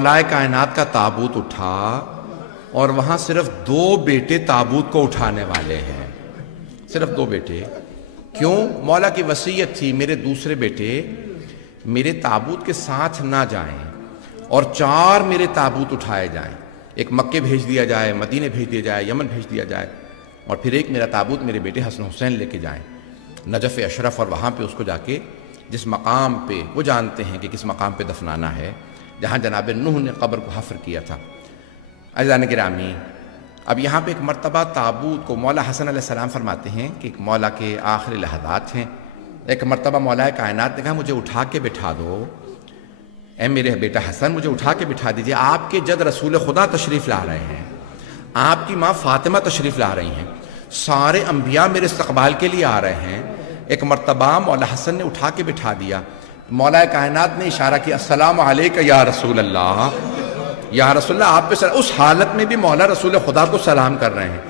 مولائے کائنات کا تابوت اٹھا اور وہاں صرف 2 بیٹے تابوت کو اٹھانے والے ہیں، صرف 2 بیٹے۔ کیوں؟ مولا کی وصیت تھی میرے دوسرے بیٹے میرے تابوت کے ساتھ نہ جائیں اور 4 میرے تابوت اٹھائے جائیں، ایک مکے بھیج دیا جائے، مدینے بھیج دیا جائے، یمن بھیج دیا جائے، اور پھر ایک میرا تابوت میرے بیٹے حسن حسین لے کے جائیں نجف اشرف، اور وہاں پہ اس کو جا کے جس مقام پہ وہ جانتے ہیں کہ کس مقام پہ دفنانا ہے جہاں جناب نوح نے قبر کو حفر کیا تھا۔ عزیزان گرامی، اب یہاں پہ ایک مرتبہ تابوت کو مولا حسن علیہ السلام فرماتے ہیں کہ ایک مولا کے آخری لحظات ہیں، ایک مرتبہ مولا کائنات نے کہا مجھے اٹھا کے بٹھا دو، اے میرے بیٹا حسن مجھے اٹھا کے بٹھا دیجئے، آپ کے جد رسول خدا تشریف لا رہے ہیں، آپ کی ماں فاطمہ تشریف لا رہی ہیں، سارے انبیاء میرے استقبال کے لیے آ رہے ہیں۔ ایک مرتبہ مولا حسن نے اٹھا کے بٹھا دیا، مولا کائنات نے اشارہ کیا السلام علیکہ یا رسول اللہ، یا رسول اللہ آپ پہ اس حالت میں بھی مولا رسول خدا کو سلام کر رہے ہیں،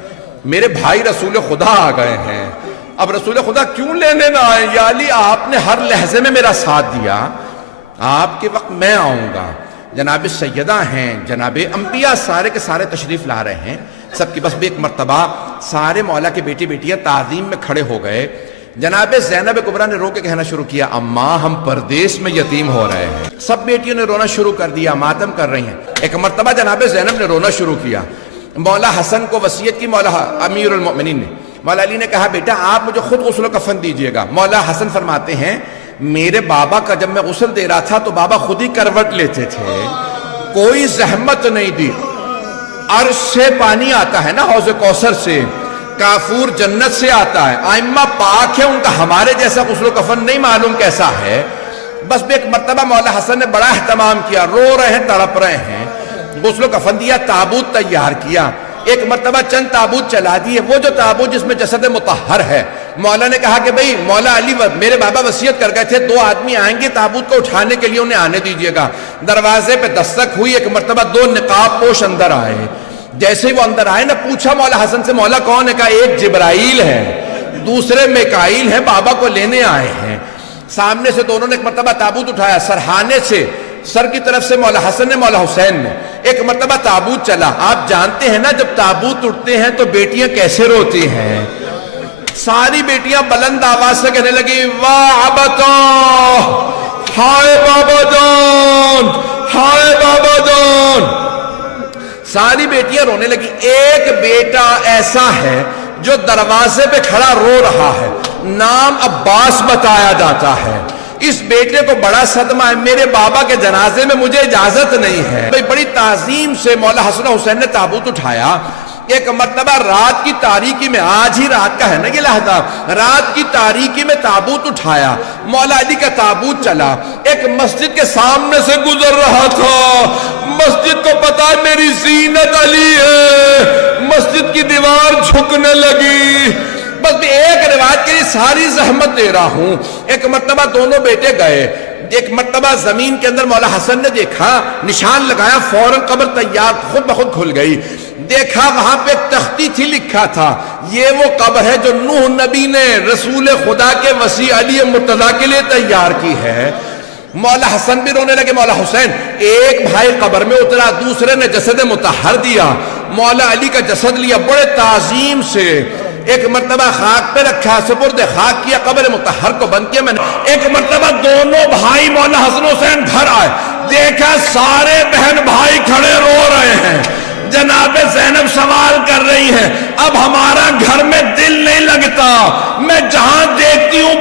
میرے بھائی رسول خدا آ گئے ہیں، اب رسول خدا کیوں لینے نہ آئے، یا علی آپ نے ہر لحظے میں میرا ساتھ دیا، آپ کے وقت میں آؤں گا۔ جناب سیدہ ہیں، جناب انبیاء سارے کے سارے تشریف لا رہے ہیں، سب کی بس بھی ایک مرتبہ سارے مولا کے بیٹی بیٹیاں تعظیم میں کھڑے ہو گئے۔ جناب زینب کبریٰ نے رو کے کہنا شروع کیا اماں ہم پردیس میں یتیم ہو رہے ہیں، سب بیٹیوں نے رونا شروع کر دیا، ماتم کر رہی ہیں۔ ایک مرتبہ جناب زینب نے رونا شروع کیا، مولا حسن کو وصیت کی مولا امیر المؤمنین نے، مولا علی نے کہا بیٹا آپ مجھے خود غسل و کفن دیجئے گا۔ مولا حسن فرماتے ہیں میرے بابا کا جب میں غسل دے رہا تھا تو بابا خود ہی کروٹ لیتے تھے، کوئی زحمت نہیں دی، عرش سے پانی آتا ہے نا حوض کوثر سے، کافور جنت سے آتا ہے، ائمہ پاک ہے ان کا، ہمارے جیسا غسل و کفن نہیں معلوم کیسا ہے۔ بس بھی ایک مرتبہ مولا حسن نے بڑا اہتمام کیا، رو رہے ہیں تڑپ رہے ہیں، غسل و کفن دیا، تابوت تیار کیا، ایک مرتبہ چند تابوت چلا دیے، وہ جو تابوت جس میں جسد مطہر ہے، مولا نے کہا کہ بھئی مولا علی میرے بابا وصیت کر گئے تھے 2 آدمی آئیں گے تابوت کو اٹھانے کے لیے، انہیں آنے دیجئے گا۔ دروازے پہ دستک ہوئی، ایک مرتبہ 2 نقاب پوش اندر آئے، جیسے ہی وہ اندر آئے نہ پوچھا مولا حسن سے مولا کون ہے، کہا ایک جبرائیل ہے دوسرے میکائیل ہیں، بابا کو لینے آئے ہیں۔ سامنے سے دونوں نے ایک مرتبہ تابوت اٹھایا، سرہانے سے سر کی طرف سے مولا حسن نے مولا حسین نے، ایک مرتبہ تابوت چلا۔ آپ جانتے ہیں نا جب تابوت اٹھتے ہیں تو بیٹیاں کیسے روتی ہیں، ساری بیٹیاں بلند آواز سے کہنے لگی واہ ابتا، ہائے بابا جان، ہائے بابا جان، ساری بیٹیاں رونے لگی۔ ایک بیٹا ایسا ہے جو دروازے پہ کھڑا رو رہا ہے، نام عباس بتایا جاتا ہے، اس بیٹے کو بڑا صدمہ ہے، میرے بابا کے جنازے میں مجھے اجازت نہیں ہے۔ بڑی تعظیم سے مولا حسن حسین نے تابوت اٹھایا، ایک مرتبہ رات کی تاریکی میں، آج ہی رات کا ہے نا یہ لحظہ، رات کی تاریکی میں تابوت اٹھایا، مولا علی کا تابوت چلا، ایک مسجد کے سامنے سے گزر رہا تھا، مسجد کو پتا ہے میری زینت علی ہے، مسجد کی دیوار جھکنے لگی۔ بس بھی ایک روایت کے لیے ساری زحمت دے رہا ہوں۔ ایک مرتبہ دونوں بیٹے گئے، ایک مرتبہ زمین کے اندر مولا حسن نے دیکھا، نشان لگایا، فوراً قبر تیار خود بخود کھل گئی، دیکھا وہاں پہ ایک تختی تھی، لکھا تھا یہ وہ قبر ہے جو نوح نبی نے رسول خدا کے وصی علی مرتضیٰ کے لیے تیار کی ہے۔ مولا حسن بھی رونے لگے، مولا حسین، ایک بھائی قبر میں اترا، دوسرے نے جسد مطہر دیا، مولا علی کا جسد لیا، بڑے تعظیم سے ایک مرتبہ خاک پہ رکھا، سپرد خاک کیا، قبر مطہر کو بند کیا۔ میں نے ایک مرتبہ دونوں بھائی مولا حسن حسین گھر آئے، دیکھا سارے بہن بھائی کھڑے رو رہے ہیں، جناب زینب سوال کر رہی ہیں اب ہمارا گھر میں دل نہیں لگتا، میں جہاں دیکھتی ہوں